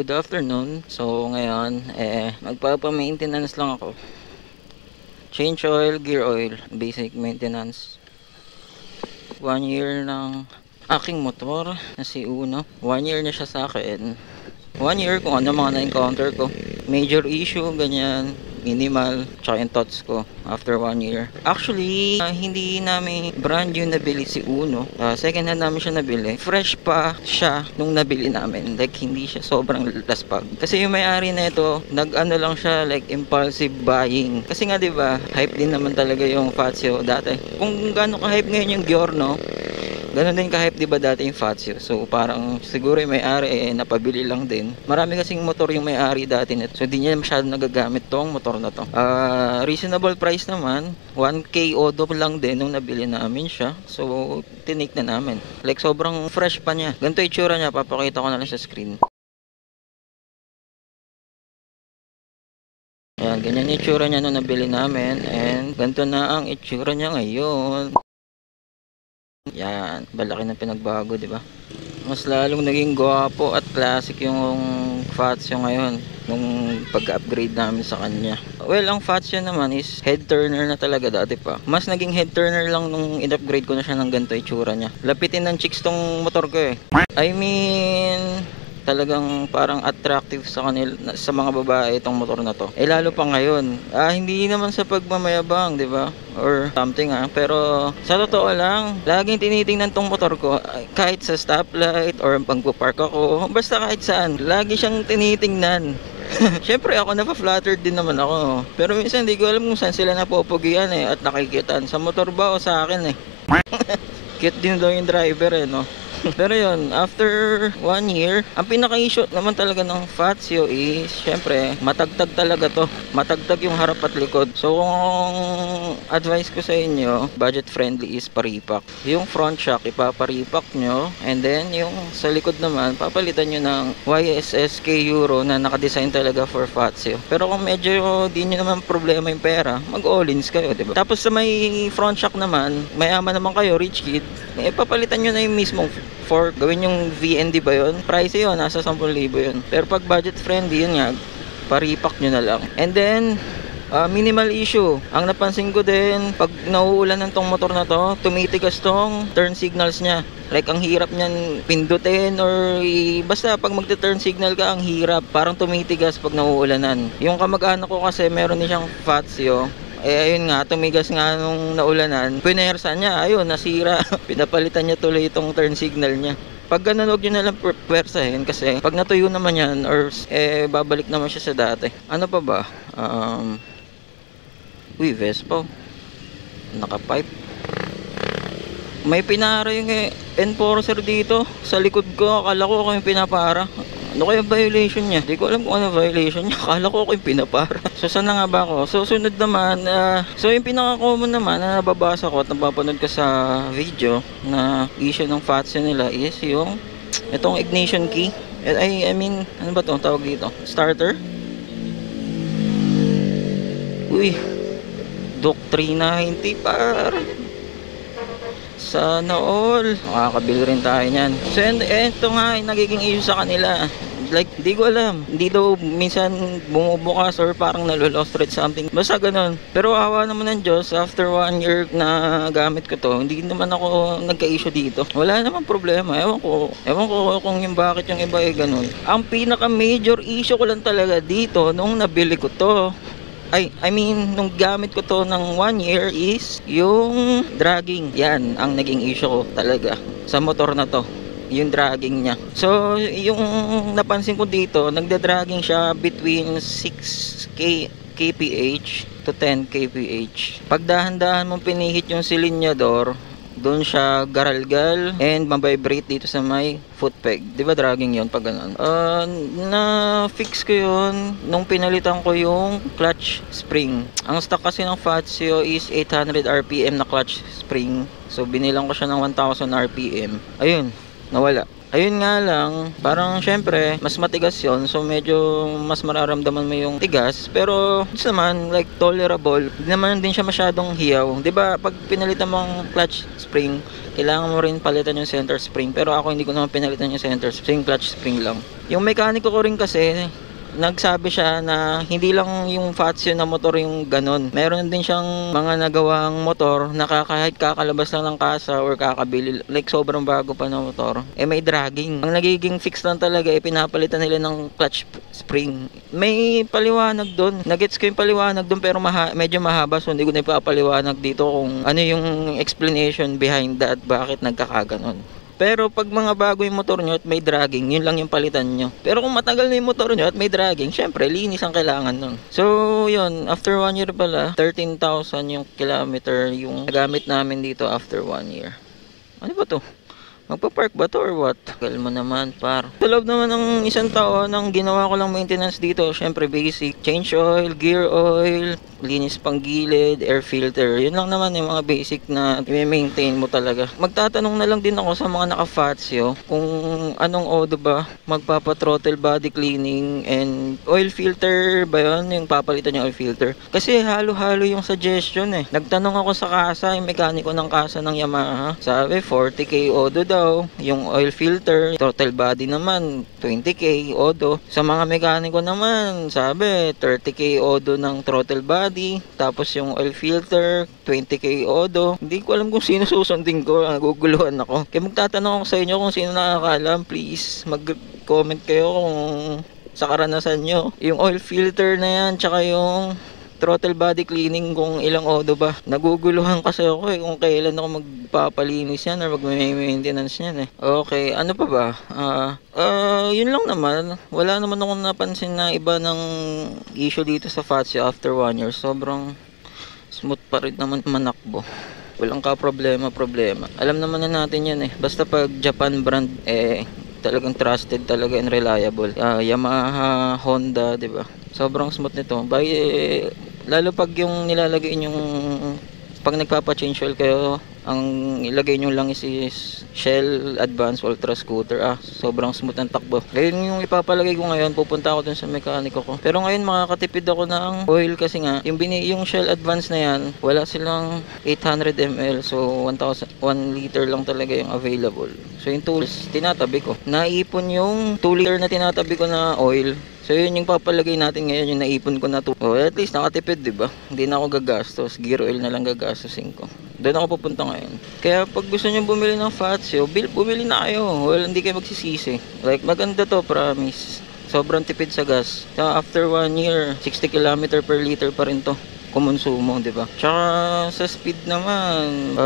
Good afternoon. So ngayon, magpapa-maintenance lang ako. Change oil, gear oil, basic maintenance. 1 year ng aking motor na si Uno. 1 year na siya sa akin. 1 year kung ano mga na-encounter ko. Major issue, ganyan, minimal, tsaka yung thoughts ko after 1 year. Actually, hindi namin brand new nabili si Uno. Second hand namin siya nabili. Fresh pa siya nung nabili namin. Like, hindi siya sobrang laspag. Kasi yung may-ari na ito, nag-ano lang siya, like, impulsive buying. Kasi nga, di ba, hype din naman talaga yung Fazio dati. Kung gaano ka-hype ngayon yung Giorno, ganun din ka-hype, di ba, dati yung Fazio. So parang siguro yung may-ari napabili lang din. Marami kasing motor yung may-ari dati nito. So di niya masyado nagagamit tong motor na to. Reasonable price naman. 1K odo lang din nung nabili namin siya. So tinake na namin. Like sobrang fresh pa niya. Ganito yung itsura niya. Papakita ko na lang sa screen. Ayan, ganyan yung itsura niya nung nabili namin. And ganito na ang itsura niya ngayon. Yan, balaki ng pinagbago, di ba? Mas lalong naging gwapo at classic yung Fazio ngayon nung pag-upgrade namin sa kanya. Well, ang Fazio naman is head turner na talaga dati pa. Mas naging head turner lang nung in-upgrade ko na siya ng ganito itsura niya. Lapitin ng chicks tong motor ko eh. I mean, talagang parang attractive sa kanila, sa mga babae itong motor na to. Lalo pa ngayon. Hindi naman sa pagmamayabang, 'di ba? Or something pero sa totoo lang, laging tinitingnan tong motor ko kahit sa stoplight or pagpo-park ako, basta kahit saan, lagi siyang tinitingnan. Siyempre ako napaflattered din naman ako. Pero minsan hindi ko alam kung saan sila napopogian at nakikitaan. Sa motor ba o sa akin Cute din daw yung driver no. Pero yun, after 1 year, ang pinaka-issue naman talaga ng Fazio is, syempre, matagtag talaga to. Matagtag yung harap at likod. So, kung advice ko sa inyo, budget friendly is paripak. Yung front shock, ipaparipak nyo. And then, yung sa likod naman, papalitan nyo ng YSSK Euro na nakadesign talaga for Fazio. Pero kung medyo di nyo naman problema yung pera, mag-all-ins kayo, diba? Tapos sa may front shock naman, mayaman naman kayo, rich kid, papalitan nyo na yung mismong for gawin yung VND ba yun? Price yun, nasa 10,000 yun. Pero pag budget friendly, yun nga, paripak nyo na lang. And then, minimal issue. Ang napansin ko din, pag nauulan ng tong motor na to, tumitigas tong turn signals niya. Like, ang hirap niyan pindutin or basta pag magte-turn signal ka, ang hirap. Parang tumitigas pag nauulanan. Yung kamag-anak ko kasi, meron din siyang Fazio. Ayun nga, tumigas nga nung naulanan. Pinersa niya, ayun, nasira. Pinapalitan niya tuloy itong turn signal niya. Pag ganun, huwag nyo nalang pwersahin kasi pag natuyo naman yan or babalik naman siya sa dati. Ano pa ba? Vespa. Naka-pipe. May pinara yung enforcer dito sa likod ko. Akala ko ako yung pinapara. Ano kaya violation niya? Hindi ko alam kung ano violation niya. Akala ko ako yung pinapara. So saan na nga ba ako? So sunod naman, so yung pinaka-common naman na nababasa ko at napapanood ko sa video na issue ng Fazio nila is yung itong ignition key. I mean, ano ba ito? Tawag dito? Starter? Uy, Doc 390 par. Sana all. Makakabili rin tayo niyan. So ito nga yung nagiging issue sa kanila. Like, di ko alam. Hindi daw minsan bumubukas or parang nalo-lost thread something. Basta ganun. Pero awa naman ng Diyos, after 1 year na gamit ko to, hindi naman ako nagka-issue dito. Wala naman problema. Ewan ko kung yung bakit yung iba ganun. Ang pinaka-major issue ko lang talaga dito nung nabili ko to, I mean, nung gamit ko to ng 1 year is yung dragging. Yan ang naging issue ko talaga sa motor na to. Yung dragging niya. So, yung napansin ko dito, nagda-dragging siya between 6 kph to 10 kph. Pag dahan-dahan mong pinihit yung silinyador, doon siya garalgal and mabibrate dito sa may foot peg. Di ba dragging yon pag ganun? Na-fix ko yun nung pinalitan ko yung clutch spring. Ang stock kasi ng Fazio is 800 RPM na clutch spring. So binilang ko siya ng 1000 RPM. Ayun, nawala. Ayun nga lang, parang syempre, mas matigas yon. So, medyo mas mararamdaman mo yung tigas. Pero, it's naman, like, tolerable. Hindi naman din siya masyadong hiyaw. 'Di ba pag pinalitan mo ang clutch spring, kailangan mo rin palitan yung center spring. Pero ako hindi ko naman pinalitan yung center spring, clutch spring lang. Yung mekaniko ko rin kasi, nagsabi siya na hindi lang yung Fazio na motor yung ganon. Meron din siyang mga nagawang motor na kahit kakalabas lang ng kasa or kakabili, like sobrang bago pa na motor, may dragging. Ang nagiging fix lang talaga, pinapalitan nila ng clutch spring. May paliwanag doon. Nagets ko yung paliwanag doon pero medyo mahaba, so hindi ko na ipapaliwanag dito kung ano yung explanation behind that, bakit nagkakaganon. Pero pag mga bago yung motor nyo at may dragging, yun lang yung palitan nyo. Pero kung matagal na yung motor nyo at may dragging, syempre, linis ang kailangan nun. So, yun, after 1 year pala, 13,000 yung kilometer yung nagamit namin dito after 1 year. Ano ba to? Magpa-park ba to or what? Tagal mo naman, par. Sa loob naman ng isang taon, ang ginawa ko lang maintenance dito, syempre basic. Change oil, gear oil, linis pang gilid, air filter. Yun lang naman yung mga basic na i-maintain mo talaga. Magtatanong na lang din ako sa mga naka-Fazio kung anong odo ba magpapa-throttle body cleaning and oil filter ba yun? Yung papalitan yung oil filter. Kasi halo-halo yung suggestion eh. Nagtanong ako sa kasa, yung mekaniko ng kasa ng Yamaha. Sabi 40k odo daw. Yung oil filter, throttle body naman 20k odo. Sa mga mekaniko naman, sabi 30k odo ng throttle body, tapos yung oil filter 20k odo. Hindi ko alam kung sino susundin ko, naguguluhan ako. Kaya magtatanong ako sa inyo kung sino nakakaalam, please mag-comment kayo kung sa karanasan nyo. Yung oil filter na yan, tsaka yung throttle body cleaning kung ilang odo ba. Naguguluhan kasi ako kung kailan ako magpapalinis yan or mag-maintenance yan eh. Okay, ano pa ba? Yun lang naman. Wala naman akong napansin na iba ng issue dito sa Fazio after 1 year. Sobrang smooth pa rin naman manakbo. Walang ka problema. Alam naman na natin yan eh. Basta pag Japan brand talagang trusted talaga and reliable. Yamaha, Honda, 'di ba? Sobrang smooth nito. Lalo pag yung nilalagay yung pag nagpapa-change oil kayo, ang ilagay nyo lang is Shell Advance Ultra Scooter. Sobrang smooth ng takbo. Ngayon yung ipapalagay ko ngayon, pupunta ako dun sa mekaniko ko. Pero ngayon makakatipid ako ng oil kasi nga, yung Shell Advance na yan, wala silang 800 ml. So 1 liter lang talaga yung available. So yung tools, tinatabi ko. Naipon yung 2 liter na tinatabi ko na oil. So yun yung papalagay natin ngayon, yung naipon ko na to. At least nakatipid, di ba? Hindi na ako gagastos. Gear oil na lang gagastosin ko. Doon ako pupunta ngayon. Kaya pag gusto nyo bumili ng Fazio, bumili na kayo. Well, hindi kayo magsisisi. Like, maganda to, promise. Sobrang tipid sa gas. So, after 1 year, 60 km per liter pa rin to kumonsumo, di ba? Tsaka sa speed naman,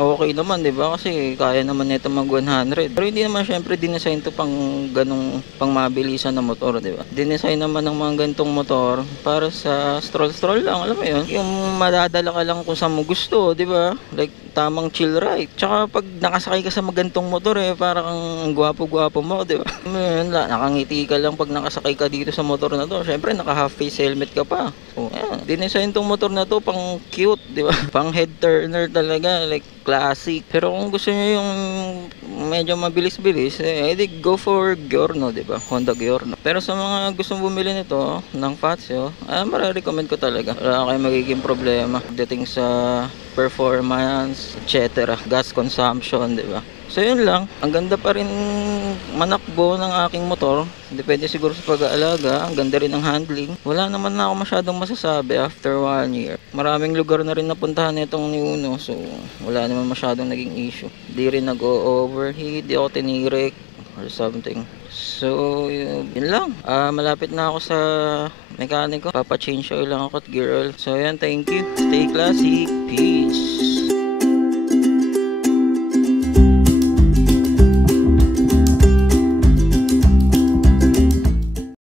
okay naman, di ba? Kasi kaya naman nito mag 100. Pero hindi naman syempre dinesign to pang ganong pang mabilisan na motor, di ba? Dinesign naman ng mga ganitong motor para sa stroll lang, alam mo yun? Yung madadala ka lang kung saan mo gusto, di ba? Like tamang chill ride. Tsaka pag nakasakay ka sa magantong motor parang gwapo-gwapo mo, di ba? Nakangiti ka lang pag nakasakay ka dito sa motor na to. Syempre naka half face helmet ka pa. So, dinesign tong motor na to pang cute, di ba? Pang head turner talaga, like classic. Pero kung gusto niyo yung medyo mabilis-bilis, edi go for Giorno, di ba? Honda Giorno. Pero sa mga gustong bumili nito ng Fazio, mare-recommend ko talaga. Wala kayong magiging problema dating sa performance, etc. Gas consumption, di ba? So yun lang, ang ganda pa rin manakbo ng aking motor. Depende siguro sa pag-aalaga. Ang ganda rin ng handling. Wala naman na ako masyadong masasabi after 1 year. Maraming lugar na rin napuntahan nitong ni Uno. So wala naman masyadong naging issue. Di rin nag-overheat, di ako tinirek or something. So yun lang. Malapit na ako sa mekaniko. Papa-change oil lang ako at gear oil. So yan, thank you. Stay classy. Peace.